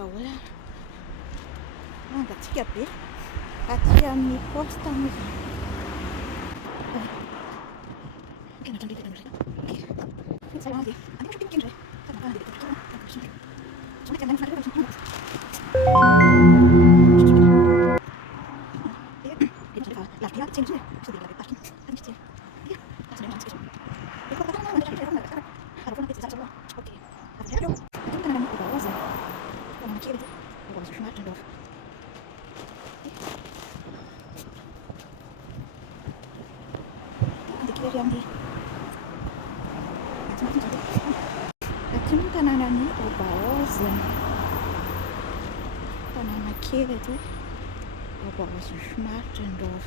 tahu lah. Nggak siap deh. Kasihan nih posta nih. Mungkin akan dikit mereka. Oke. Saya lagi. Nanti aku bikin deh. Saya makan dikit. Soalnya kan nanti harus semua. Dia sudah lah dia sini sini. Bisa dia parking. Kan kecil. Iya. Kasih dia masuk. Itu kata nama dia orang enggak. Ada pun kita semua. Oke. Ayo. Itu kan ada bawa sih. Yang kiri itu. Bawa semua dan doa. Yang di macam-macam saja. Macam tanaman ini obaozen. Tanaman kiri itu obaozen Schmartendorf.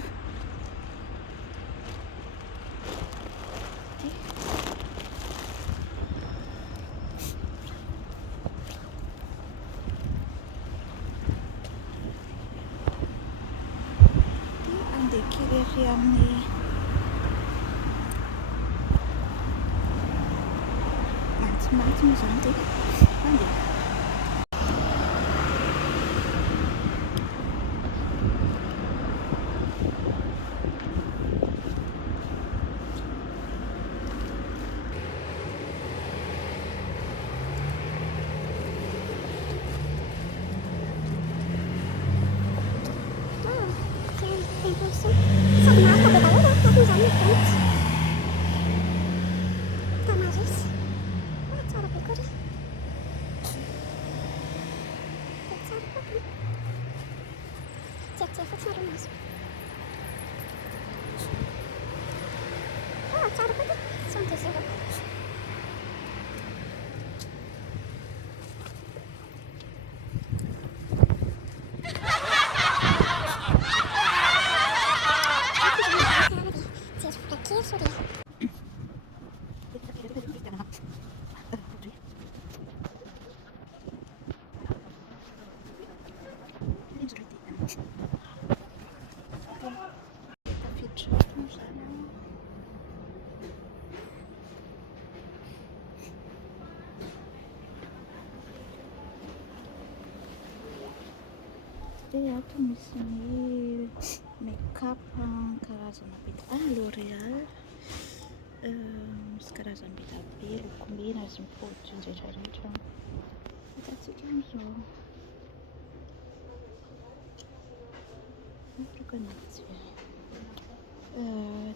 Di kiri yang di macam-macam cantik. Lanjut. Dia tuh ini makeup karazana vita L'Oreal karazana vita be lokomena azy mipoditra rehetrarehetra hitantsika amin'izao afaka ny mijery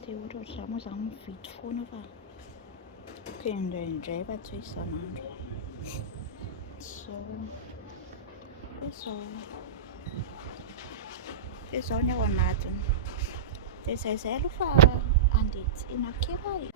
dia ohatra ohatr'izany moa zany mividy foana fa indraindray fa tsy hoe isan'andro izao ny ao anatiny dia zay aloha fa andeha tsena kely ahy.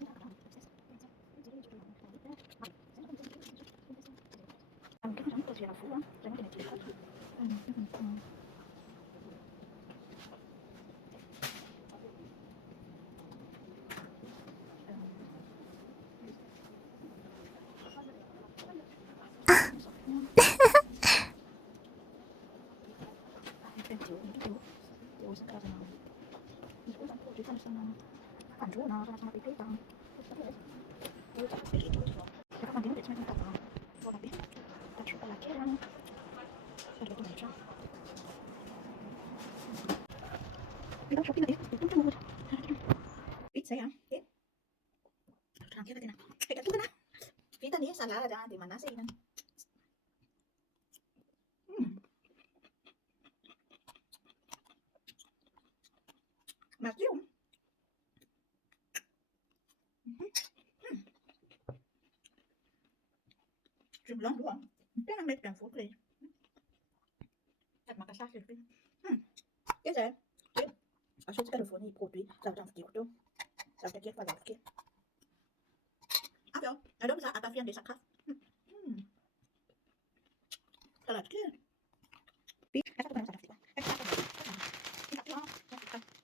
Vita nih salada di mana sih kan? Masih jumlah doang. Mungkin yang make food deh. Makan sakit sih. Cái gì? Ở trên cái đồ phố này cổ túy, rào ràng kiểu đâu. Rào ràng kia và rào kia. Áp không? Ở đó bây giờ áp phiên để sẵn khắp. Salad kia. Biết, cái đó có làm salad gì không? Cái đó có làm salad gì không?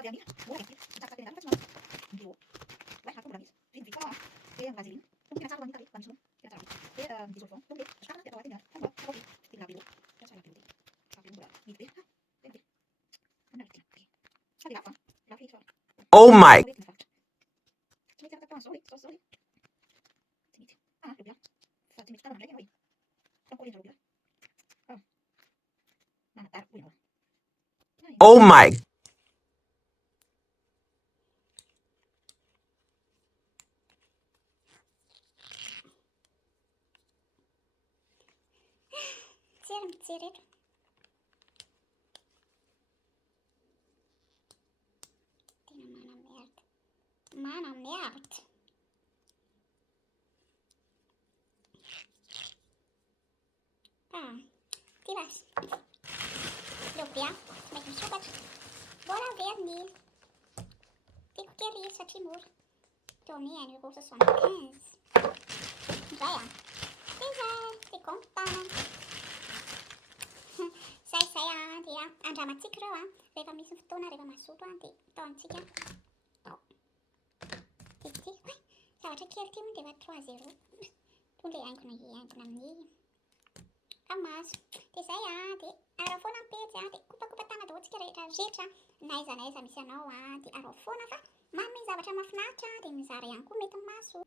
avy any mora be mitsatoka teny an-dàlana fa tsy mahazo. Vai ako mbola misy. Vidividy foana dia vaseline. Donc tena tsara ho an'ita hoe vanitsono. Tena tsara. Dia dissolvant. Donc dia sotrana dia atao agnatin'ny tamboho. Dia labello. Tena tsara labello dia. Labello mbola mihidy be. Tena be. Tena vidiana. Okey. Sady lafo lafo izy fa. Oh my. Tsy mety afaka atao an'izao zao tsy mety. Le bien. Fa tsy mety tanana ndraiky ianao e. Fa koa endra lo bien. Manadaro hoy ianao. Oh my. Mijery mijery eto. Tena mana-merde. Mana-merde. Ty vasy. Leo be mety misokatra. Mbola verny. Tiako kely izy satria mora. Teo amin'ny 1,75 €. Indray c'est content. Zay dia andramantsika ireo rehefa misy fotoana rehefa mazoto dia ataontsika tao. Dia ty zavatra kely ty moa dia efa 3 € toy le haingona amin'ny kamazo. Dia zay dia arao foana ny pejy dia kopakopa tana daholo tsika rehetra na aiza misy anao dia arao foana fa manome zavatra mahafinaritra dia mizara ihany koa mety mahazo.